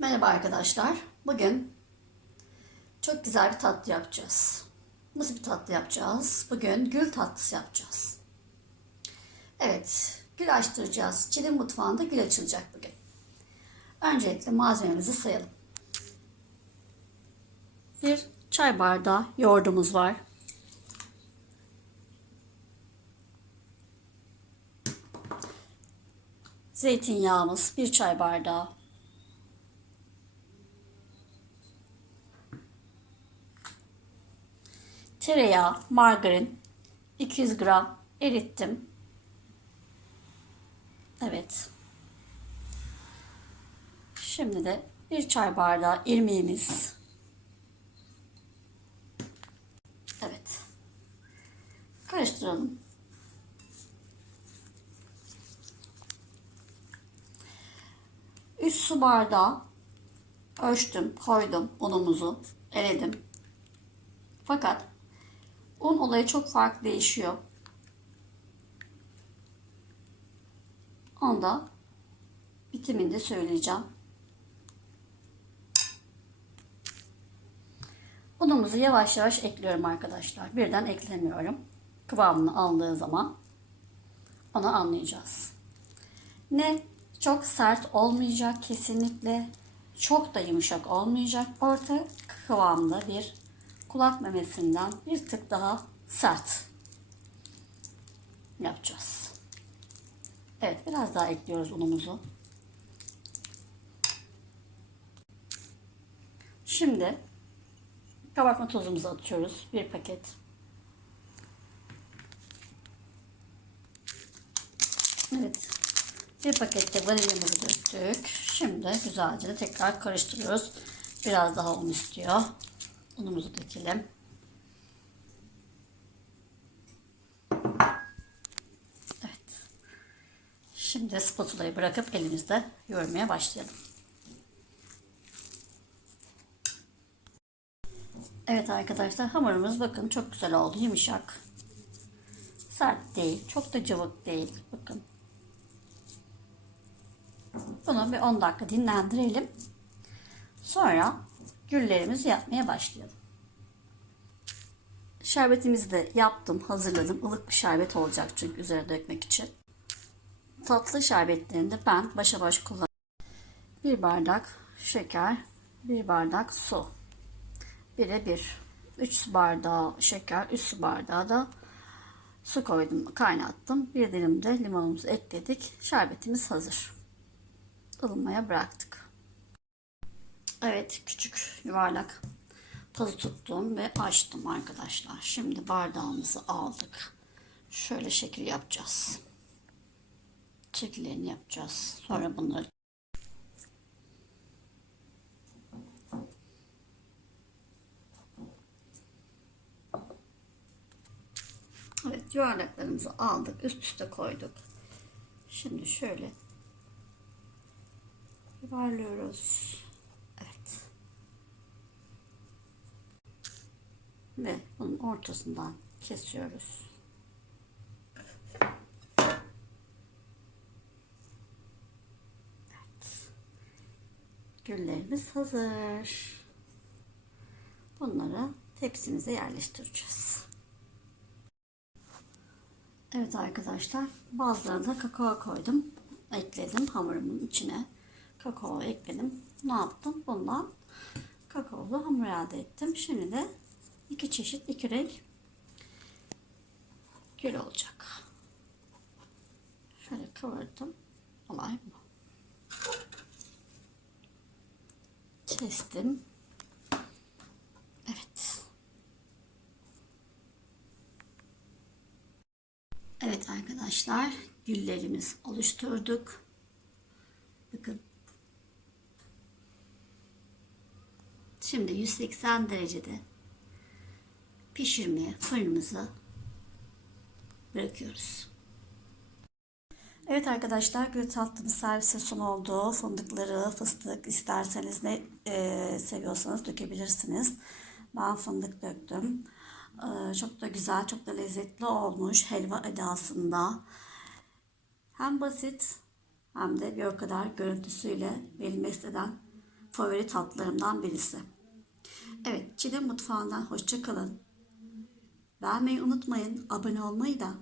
Merhaba arkadaşlar. Bugün çok güzel bir tatlı yapacağız. Nasıl bir tatlı yapacağız? Bugün gül tatlısı yapacağız. Evet, gül açtıracağız. Çilin mutfağında gül açılacak bugün. Öncelikle malzememizi sayalım. Bir çay bardağı yoğurdumuz var. Zeytinyağımız bir çay bardağı. Tereyağı, margarin 200 gram erittim. Evet. Şimdi de bir çay bardağı irmiğimiz. Evet. Karıştıralım. Üç su bardağı ölçtüm, koydum unumuzu, eledim. Fakat un olayı çok farklı değişiyor. Onu da bitiminde söyleyeceğim. Unumuzu yavaş yavaş ekliyorum arkadaşlar. Birden eklemiyorum. Kıvamını aldığı zaman onu anlayacağız. Ne çok sert olmayacak kesinlikle. Çok da yumuşak olmayacak. Orta kıvamda bir kulak memesinden bir tık daha sert yapacağız. Evet biraz daha ekliyoruz unumuzu. Şimdi kabartma tozumuzu atıyoruz. Bir paket. Evet. Bir pakette vanilyamızı döktük. Şimdi güzelce de tekrar karıştırıyoruz. Biraz daha un istiyor. Unumuzu dökelim. Evet. Şimdi spatulayı bırakıp elimizde yoğurmaya başlayalım. Evet arkadaşlar hamurumuz bakın çok güzel oldu. Yumuşak. Sert değil. Çok da cıvık değil. Bakın. Bunu bir 10 dakika dinlendirelim. Sonra güllerimizi yapmaya başlayalım. Şerbetimizi de yaptım, hazırladım. Ilık bir şerbet olacak çünkü üzerine dökmek için. Tatlı şerbetlerinde ben başa baş kullanıyorum. Bir bardak şeker, bir bardak su. Bire bir. 3 su bardağı şeker, 3 su bardağı da su koydum, kaynattım. Bir dilim de limonumuzu ekledik. Şerbetimiz hazır. ılınmaya bıraktık. Evet küçük yuvarlak pazı tuttum ve açtım arkadaşlar. Şimdi bardağımızı aldık. Şöyle şekil yapacağız. Şekillerini yapacağız. Sonra bunları Evet yuvarlaklarımızı aldık. Üst üste koyduk. Şimdi şöyle yuvarlıyoruz. Evet. Ve bunun ortasından kesiyoruz. Güllerimiz hazır. Bunları tepsimize yerleştireceğiz. Evet arkadaşlar bazılarına da kakao koydum. Ekledim hamurumun içine. Kakao ekledim. Ne yaptım? Bundan kakaolu hamur elde ettim. Şimdi de iki çeşit iki renk gül olacak. Şöyle kıvırdım. Olay bu. Kestim. Evet. Evet arkadaşlar güllerimiz oluşturduk. Bakın. Şimdi 180 derecede pişirmeye fırınımıza bırakıyoruz. Evet arkadaşlar gül tatlımız servise son oldu. Fındıkları, fıstık isterseniz ne e, seviyorsanız dökebilirsiniz. Ben fındık döktüm. Ee, çok da güzel, çok da lezzetli olmuş helva edasında. Hem basit hem de bir o kadar görüntüsüyle beni mest eden favori tatlarımdan birisi. Evet, Çin'in mutfağından hoşça kalın. Beğenmeyi unutmayın, abone olmayı da